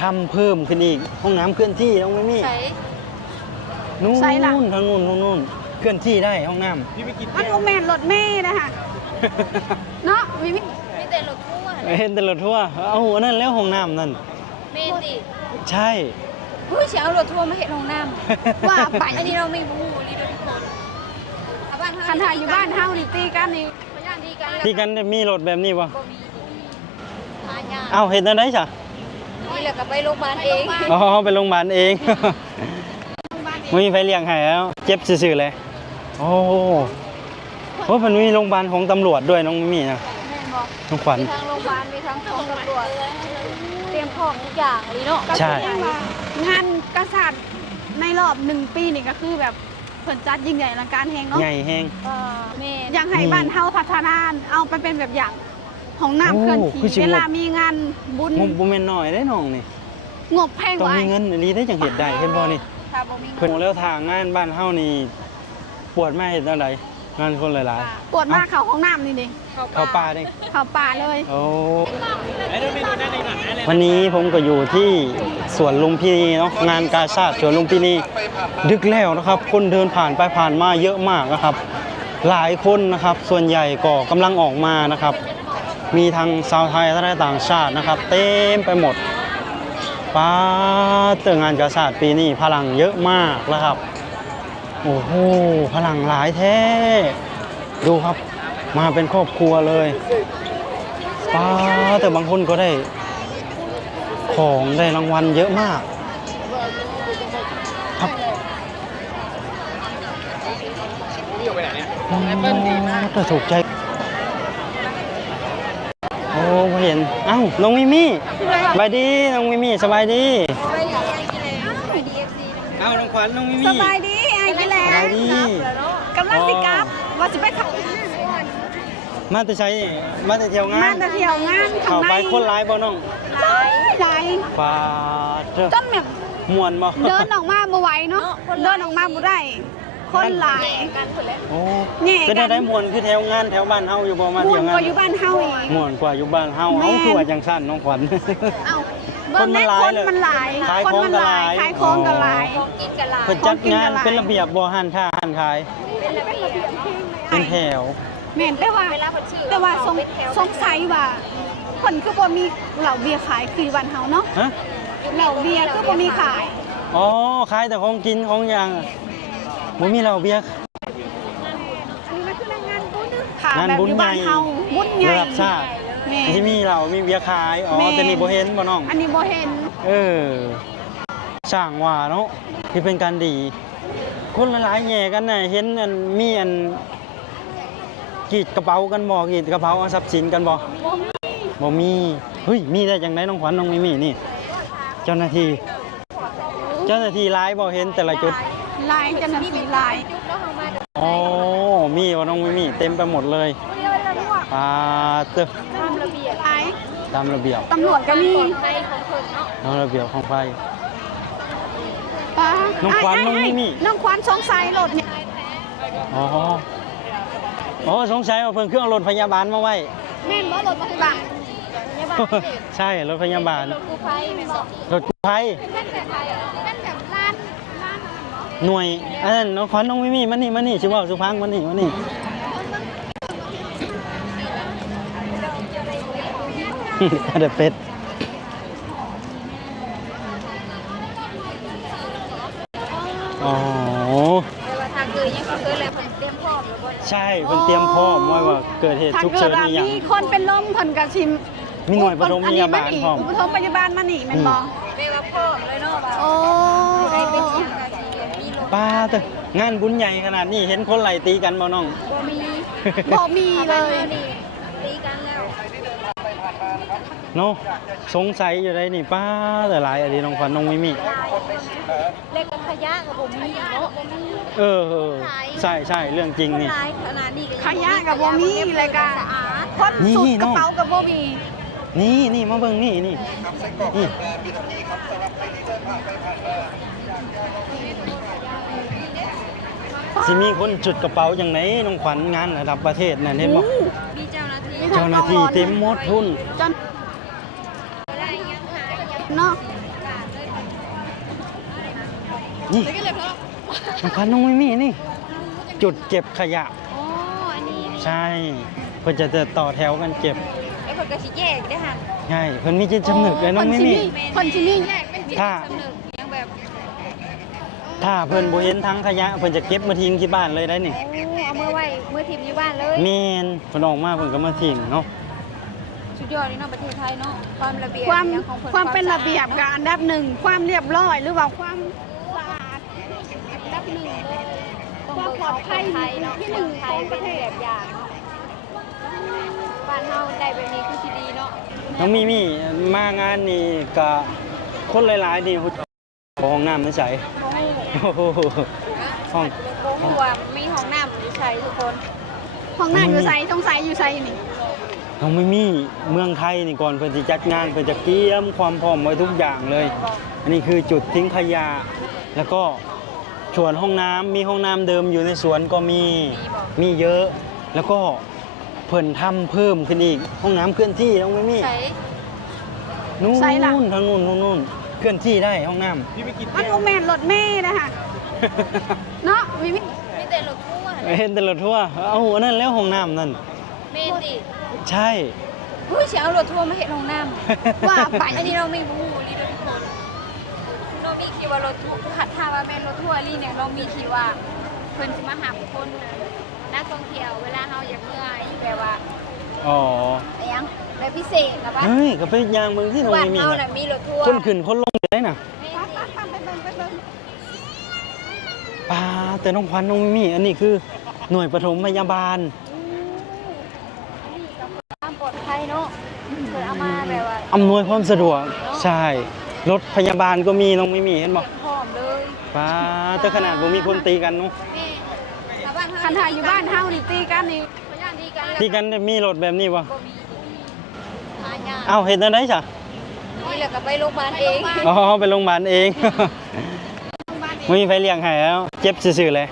ทำเพิ่มขึ้นอีกห้องน้ำเคลื่อนที่ต้องไม่มีนู่นทางนู่นเคลื่อนที่ได้ห้องน้ำมันโมเมนต์รถเมย์นะคะเนาะมีแต่รถทั่วเห็นแต่รถทั่วเอาหัวนั่นแล้วห้องน้ำนั่นเมติใช่ผู้เชี่ยวรถทั่วมาเห็นห้องน้ำว่าไปอันนี้เราไม่รู้นี่ทุกคนคันถ่ายอยู่บ้านเฮานี่ตีกันนี่ตีกันมีรถแบบนี้ปะเอาเห็นอะไรจ้ะนี่แหละก็ไปโรงพยาบาลเองอ๋อไปโรงพยาบาลเองไม่มีไฟเลี้ยงให้แล้วเจ็บซื่อๆเลยโอ้โหมันมีโรงพยาบาลของตำรวจด้วยน้องมีนะน้องขวัญมีทั้งโรงพยาบาลมีทั้งของตำรวจเตรียมพร้อมทุกอย่างเลยเนาะใช่งานกษัตริย์ในรอบ1 ปีนี่ก็คือแบบเพิ่นจัดยิ่งใหญ่อลังการแฮงเนาะใหญ่แฮงยังให้บ้านเฮาพัฒนาเอาไปเป็นแบบอย่างของน้ำเคลื่อนที่เวลามีงานบุญบุญแม่นน้อยได้น้องนี่งบแพงกว่าต้องมีเงินอันนี้ได้จังเห็ดได้เห็นบ่นี่เพิ่นแล้วทางงานบ้านเฮานี่ปวดแม่เห็นจังไดงานคนหลายๆปวดมากเข้าห้องน้ำนี่ดิเข้าป่าดิเข้าป่าเลยโอ้วันนี้ผมก็อยู่ที่สวนลุมพินีเนาะงานกาชาดสวนลุมพินีดึกแล้วนะครับคนเดินผ่านไปผ่านมาเยอะมากนะครับหลายคนนะครับส่วนใหญ่ก็กำลังออกมานะครับมีทั้งชาวไทยและต่างชาตินะครับเต็มไปหมดป้าเตงานกาชาดปีนี้พลังเยอะมากแล้วครับโอ้โหพลังหลายแท้ดูครับมาเป็นครอบครัวเลยป้าแต่บางคนก็ได้ของได้รางวัลเยอะมากครับแต่ถูกใจโอ้เห็นเอ้าน้องมิมี่สบายดีน้องมิมี่สบายดีเอ้าน้องขวัญน้องมิมี่สบายดีไอ้กี่แหล่สบายดีกำลังสิกลับว่าจะไปขับมาแต่ใช้มาแต่เที่ยวงานมาแต่เที่ยวงานเข้าไปคนร้ายบ่น้องร้ายฟาดจนแบบม่วนบ่เดินออกมาบ่ไหวเนาะเดินออกมาบ่ได้คนหลายโอ้เป็นได้ม่วนคือแถวงานแถวบ้านเฮาอยู่บ่มาเที่ยวงานม่วนกว่าอยู่บ้านเฮาอีกม่วนกว่าอยู่บ้านเฮาเอาคือว่าจังซั่นน้องขวัญเอ้าคนมันหลายคนมันหลายขายของก็หลายเพิ่นจัดงานเป็นระเบียบบ่หันค้าหันขายเป็นแถวแม่นแต่ว่าสงสัยว่าเพิ่นคือบ่มีเหล้าเบียร์ขายคือบ้านเฮาเนาะฮะเหล้าเบียร์คือบ่มีขายอ๋อขายแต่ของกินของอย่างบ่มีเหล้าเบียร์งานบุญใหญ่บุญใหญ่ระดับชาติที่มีเหล้ามีเบียร์ขายอ๋อแต่นี่บ่เห็นบ่น้องอันนี้บ่เห็นช่างว่าเนาะที่เป็นการดีคนหลายๆแย่กันน่ะเห็นอันมีอันกีดกระเป๋ากันบ่กีดกระเป๋าเอาทรัพย์สินกันบ่บ่มีเฮ้ยมีได้จังได๋น้องขวัญน้องมีนี่เจ้าหน้าที่หลายบ่เห็นแต่ละจุดลายเจ้าหน้าที่ลายอ๋อมีว่าน้องมีเต็มไปหมดเลยตึกตามระเบียบตามระเบียบตำรวจก็มีตามระเบียบของไฟน้องขวัญน้องมีน้องขวัญสงสัยรถเนี่ยอ๋อสงสัยว่าเพิ่งเครื่องรถพยาบาลมาไว้แม่นบ่รถพยาบาลใช่รถพยาบาลรถกู้ภัยหน่วยอันนั้นน้องขวัญน้องมีมานี่ชื่อว่าสุพังมานี่เด็ดเป็ดอ๋อใช่เพิ่นเตรียมพร้อมไว้ว่าเกิดเหตุฉุกเฉินอีหยังมีคนเป็นลมเพิ่นก็สิมีหน่วยปฐมพยาบาลพร้อมปฐมพยาบาลมานี่แม่นบ่เรียกว่าพร้อมเลยเนาะโอ้ป้าเตงานบุญใหญ่ขนาดนี้เห็นคนไหลตีกันบ่น้องบ่มีเลยตีกันแล้วเนาะสงสัยอยู่ได้นี่ป้าแต่หลายอันนี้น้องขวัญน้องมีเล็กขยะกับบ่มีเนาะใช่เรื่องจริงนี่ขยะกับบ่มีเลยก็คนสุดกระเป๋ากับบ่มีนี่มาเบิ่งนี่สิมีคนจุดกระเป๋าอย่างไหนน้องขวัญงานระดับประเทศน่ะเห็นบ่มีเจ้าหน้าที่เต็มหมดทุนเนาะ นี่ แล้วก็เลยเพราะ น้องพันน้องไม่มีนี่ จุดเก็บขยะ อ๋ออันนี้นี่ ใช่เพิ่นจะต่อแถวกันเก็บ ไอ้คนก็สิแยกได้หั่น ใช่เพิ่นมีจิตสำนึกเลยน้องไม่มี คนที่มี แยกเป็นจิต ถ้า สำนึกยังแบบ ถ้าเพิ่นบ่เห็นทั้งขยะเพิ่นจะเก็บมาทิ้งที่บ้านเลยได้นี่ โอ้เอามือไว้มือทิ่มอยู่บ้านเลย แม่นเพิ่นออกมาเพิ่นก็มาทิ้งเนาะ สุดยอดเลยเนาะประเทศไทยเนาะความระเบียบ ความ อย่างของพิ่ ความเป็น ส ระเบียบกับอันดับหนึ่งความเรียบร้อยหรือว่าความสะอาดอันดับหนึ่งเลย ความปลอดภัย เนาะ ที่หนึ่ง ไท ขอย งป เป็ ระ น เทศ แบบอย่างเนาะบ้านเฮาได้แบบนี้คือสิดีเนาะ น้องมีมางานนี่ก็คนหลายๆนี่ฮู้จักห้องน้ำในใสโอ้โหห้อง โอ้โหว่ามีห้องน้ำอยู่ใช้ทุกคน ห้องน้ำอยู่ใส่ต้องใส่อยู่ใส่นี่ น้องไม่มีเมืองไทยนี่ก่อนเพิ่นสิจัดงานเพิ่นจะเตรียมความพร้อมไว้ทุกอย่างเลย อันนี้คือจุดทิ้งขยะ แล้วก็ส่วนห้องน้ำมีห้องน้ำเดิมอยู่ในสวนก็มีเยอะ แล้วก็เพิ่นทำเพิ่มขึ้นอีกห้องน้ำเคลื่อนที่น้องไม่มี ใช้ นู่น ใส่ล่ะ ทางนู่นเคลื่อนที่ได้ห้องน้ำ มันโมเมนต์รถเมย์นะคะเนาะวิวิ มีแต่รถทั่ว เห็นแต่รถทั่วเอาอันนั้นแล้วห้องน้ำนั่น เมนดิ ใช่ อุ้ยเสียเอารถทั่วมาเห็นห้องน้ำ ว่าไป อันนี้เราไม่รู้นี่เราทุกคนเรามีคิดว่ารถทั่วขัดทาว่าเป็นรถทั่วลี่เนี่ยเรามีคิดว่าเพิ่นสิมาหาคนนักท่องเที่ยวเวลาเฮาอยากเมื่อยแบบว่า อ๋อ อะไรยังแบบพิเศษนะปะ เฮ้ยก็ไปยางเมืองที่น้อง บ้าน ไม่มี เฮา นะ น่ะมีรถทั่ว คนขึ้นคนลงได้น่ะ ไม่ ไปเบิ่งไปเบิ่ง ป้าแต่น้องขวัญน้องไม่มีอันนี้คือหน่วยปฐมพยาบาล ความปลอดภัยเนาะเพิ่นเอามาแบบว่า อำนวยความสะดวกใช่รถพยาบาลก็มีน้องไม่มีเห็นบอก พร้อมเลย ป้าแต่ขนาดบ่มีคนตีกันเนาะ แม่ถ้าบ้านเฮา คันถ่ายอยู่บ้านเฮานี่ตีกันนี่ พยานดีกัน ตีกันมีรถแบบนี้บ่ บ่มีหายาก เอ้าเห็นจังได๋จ้ะ นี่แหละก็ไปโรงพยาบาลเอง อ๋อไปโรงพยาบาลเอง ไม่มีไฟเลี้ยงให้แล้วเจ็บซื่อๆเลย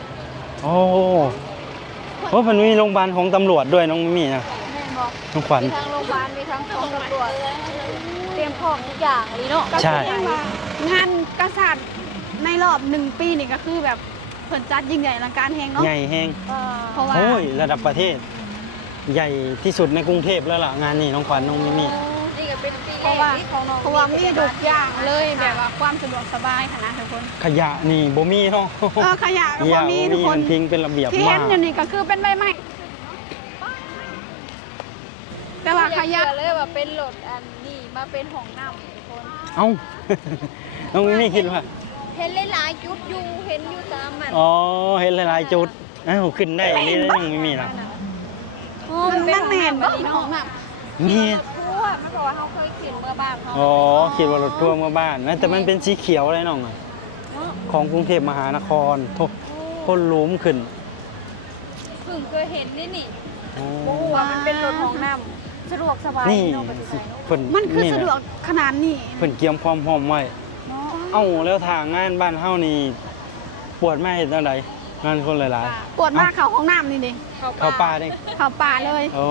โอ้โหมันมีโรงพยาบาลของตำรวจด้วยน้องไม่มีนะ แม่นบอก น้องขวัญ มีทั้งโรงพยาบาลมีทั้งของตำรวจเตรียมพร้อมทุกอย่างเลยเนาะ ใช่ ก็คือว่างานกษัตริย์ในรอบ1 ปีนี่ก็คือแบบเพิ่นจัดยิ่งใหญ่อลังการแฮงเนาะ ใหญ่แฮง เพราะว่า โอ้ยระดับประเทศ ใหญ่ที่สุดในกรุงเทพแล้วล่ะงานนี้น้องขวัญน้องมิมี่ นี่ก็เป็นปี เพ แร ราะ ก ว่า ที่ของน้อง เพราะว่ามีทุกอย่างเลยแบบว่าความสะดวกสบายขนาดทุกคน ขยะนี่บ่มีเนาะ ขยะก็ ข บ่ ยะ มี บ่ ทุก มี ค มัน นทิ้งเป็นระเบียบ ที่เห็ มาน ก อยู่นี่ก็คือเป็นใบไม้แต่ว่าขยะ เชื่อเลยว่าเป็นรถอันนี้มาเป็นของน้ำทุกคน เอ้า น้องมิมี่คิดว่า เห็นหลายๆจุดอยู่เห็นอยู่ตามมัน อ๋อเห็นหลายๆจุดเอ้าขึ้นได้อันนี้น้องมิมี่นะ มันแม่นบ่ของน่ะ มี ทั่วมันบอกว่าเขาเคยขึ้นเมื่อบ้านเขา อ๋อคิดว่ารถทัวร์มาบ้านนะแต่มันเป็นสีเขียวอะไรน้องอะของกรุงเทพมหานครโทคนหลุมขึ้น เพิ่งเคยเห็นนี่นี่ อ๋อ โอ้โหมันเป็นรถของน้ำสะดวกสบาย นี่ เนาะประเทศไทยเนาะ เพิ่น มันคือ แหละ สะดวกขนาดนี้ เพิ่นเกียมความพร้อมไว้ เนาะ เอ้าแล้วทางงานบ้านเฮานี่ปวดแม่เฮ็ดจังไดงานคนหลาย ปวดมากเขาห้องน้ำนี่ดิ ๆเข้าป่าเด้ เขาป่าเลย โอ้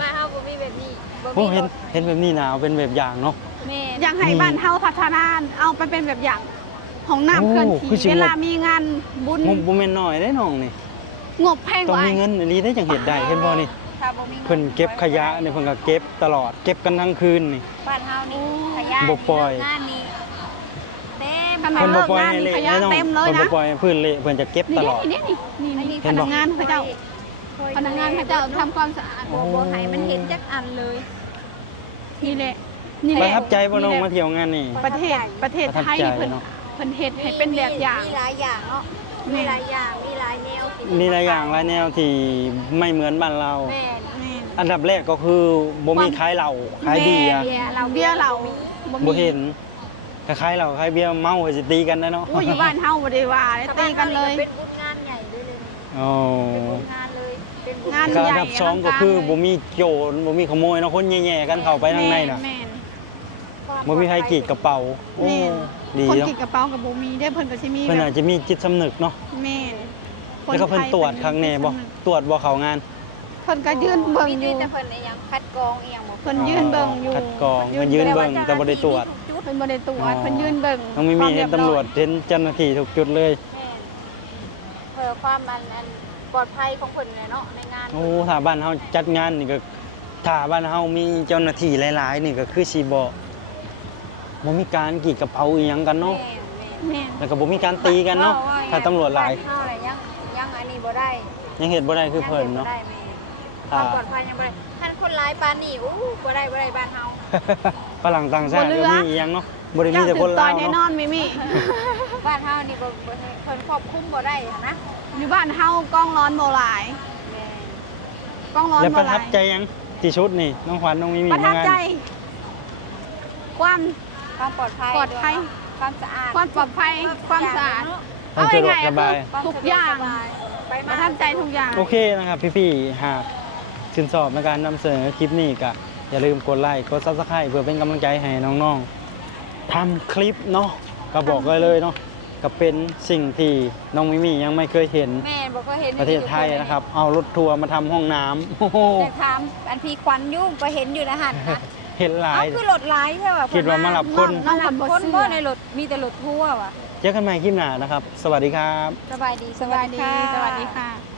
มาเฮาบ่มีแบบนี้บ่ โอ้ มี เห็นแบบนี้นะเอาเป็นแบบอย่างเนาะ แม่ อยากให้บ้านเฮาพัฒนาเอาไปเป็นแบบอย่างห้องน้ำเคลื่อน โอ้คือสิ ที่เวลามีงานบุญ บ่แม่นน้อยเด้น้องนี่ งบแพง ต้อง กว่า มีเงินอันนี้ได้จังเฮ็ดได้เห็นบ่นี่ ถ้าบ่มี เพิ่นเก็บขยะนี่เพิ่นก็เก็บตลอด เก็บกันทั้งคืนนี่ บ้านเฮานี่ขยะ บ่ปล่อย งานนี้เต็ม ขนา เพิ่ ด น เลิ บ่ ก ปล่อย งาน ให้ นี่ เละ ขยะ ให้น้อง เต็มเลย เพิ่นบ่ นะ ปล่อยให้พื้นเละเพิ่นจะเก็บตลอด นี่นี่ เห็นบ่ พนักงานเขาเจ้าพนักงานเขาเจ้าทำความสะอาด บ่ให้มันเห็นจักอันเลย นี่แหละนี่แห ประ ละ ทับใจบ่น้องมาเที่ยวงานนี่ ประเทศไทย ประทับใจ เพิ่น เนาะ เพิ่นเฮ็ดให้เป็นแบบอย่าง มีหลายอย่างเนาะมีหลายอย่างมีหลายแนวที่ มีหลายอย่างหลายแนวที่ไม่เหมือนบ้านเรา แม่น แม่น อันดับแรกก็คือบ่มีขายเหล้าขายเบียร์ เบียร์เรา เบียร์เรา บ่เห็นคล้ายๆเหล้าคล้ายเบียร์เมาก็สิตีกันนะเนาะ โอ้ยอยู่บ้านเฮาบ่ได้ว่าได้ตีกันเลย เป็นบุญงานใหญ่ด้วยเลย โอ้ เป็นบุญงานเลยเป็นบุญ งาน ก็ ให อั ญ่ นดับสองก็คือบ่มีโจรบ่มีขโมยเนาะคนแย่ๆกันเข้าไปข้างในน่ะ แม่น บ่มีใครกรีดกระเป๋าโอ้ แม่น ดี คน เนาะ กินกระเป๋ากับบ่มีได้เพิ่นก็สิมี เพิ่น แบ อา บ จจะมีจิตสำนึกเนาะ แม่น แล้วก็เพิ่นตรวจครั้งแน่บ่ตรวจบ่เข้างาน เพิ่นก็ยืนเบิ่ง มี อยู่ แต่เพิ่นไอ้หยังคัดกรองอีหยังบ่ เพิ่นยืนเบิ่งอยู่ คัดกรองเพิ่นยืนเบิ่งแต่บ่ได้ตรวจ มีทุกจุด เพิ่นบ่ได้ตรวจเพิ่นยืนเบิ่ง น้องมิมีเห็นตำรวจเห็นเจ้าหน้าที่ทุกจุดเลย แม่นเพื่อความอันปลอดภัยของเพิ่นเลยเนาะในงาน โอ้ถ้าบ้านเฮาจัดงานนี่ก็ถ้าบ้านเฮามีเจ้าหน้าที่หลายๆนี่ก็คือสิบ่มีการกรีดกระเป๋าอีหยังกันเนาะ แม่น แล้วก็บ่มีการตีกันเนาะถ้าตำรวจหลาย เฮาอะไรยังอันนี้บ่ได้ ยังเฮ็ดบ่ได้คือเพิ่นเนาะ ยังฮ็ดบ่ได้แม่ความปลอดภัยยังบ่ได้ท่านคนร้ายปานนี้อู้บ่ได้บ้านเฮา ฝรั่งต่างชาติก็มีอีหยังเนาะบ่ได้มี เจ้า แต่ ถึ คน งตอ ลาน ว แน่นอ เนาะ นไม่มี บ้านเฮานี่บ่เพิ่นควบคุมบ่ได้นะ อยู่บ้านเฮากล้องร้อนบ่หลาย แม่ กล้องร้อน แล้วป บ่ ระ หลา ทับ ย ใจยังที่ชุดนี่น้องขวัญน้องมิมี ประทับ มางาน ใจ ความ ความปลอดภัย ปลอดภัย ความสะอาด ความปลอดภัยความสะอาด ความสะดวกสบาย ทุกอย่าง ไป ป มา ระทับใจทุกอย่าง โอเคนะครับพี่ๆหากชื่นชอบในการนำเสนอคลิปนี้ก็อย่าลืมกดไลค์กด Subscribe เพื่อเป็นกำลังใจให้น้องๆทำคลิปเนาะก็บอกเลยเนาะก็เป็นสิ่งที่น้องมิมี่ยังไม่เคยเห็น แม่บ่ก็เห็น ประเทศไทยนะครับ เอารถทัวร์มาทำห้องน้ำโอ้โห แต่ถามอันพี่ควันยุ่งก็เห็นอยู่นะหันนะ เห็นหลา เอา ย คือรถหลายใช่ป่ะ คิดว่ามารับคน มารับคนบ่ในรถมีแต่รถทัวร์ว่ะ เจอกันใหม่คลิปหน้านะครับ สวัสดีครับ สบายดี สวัสดีค่ะ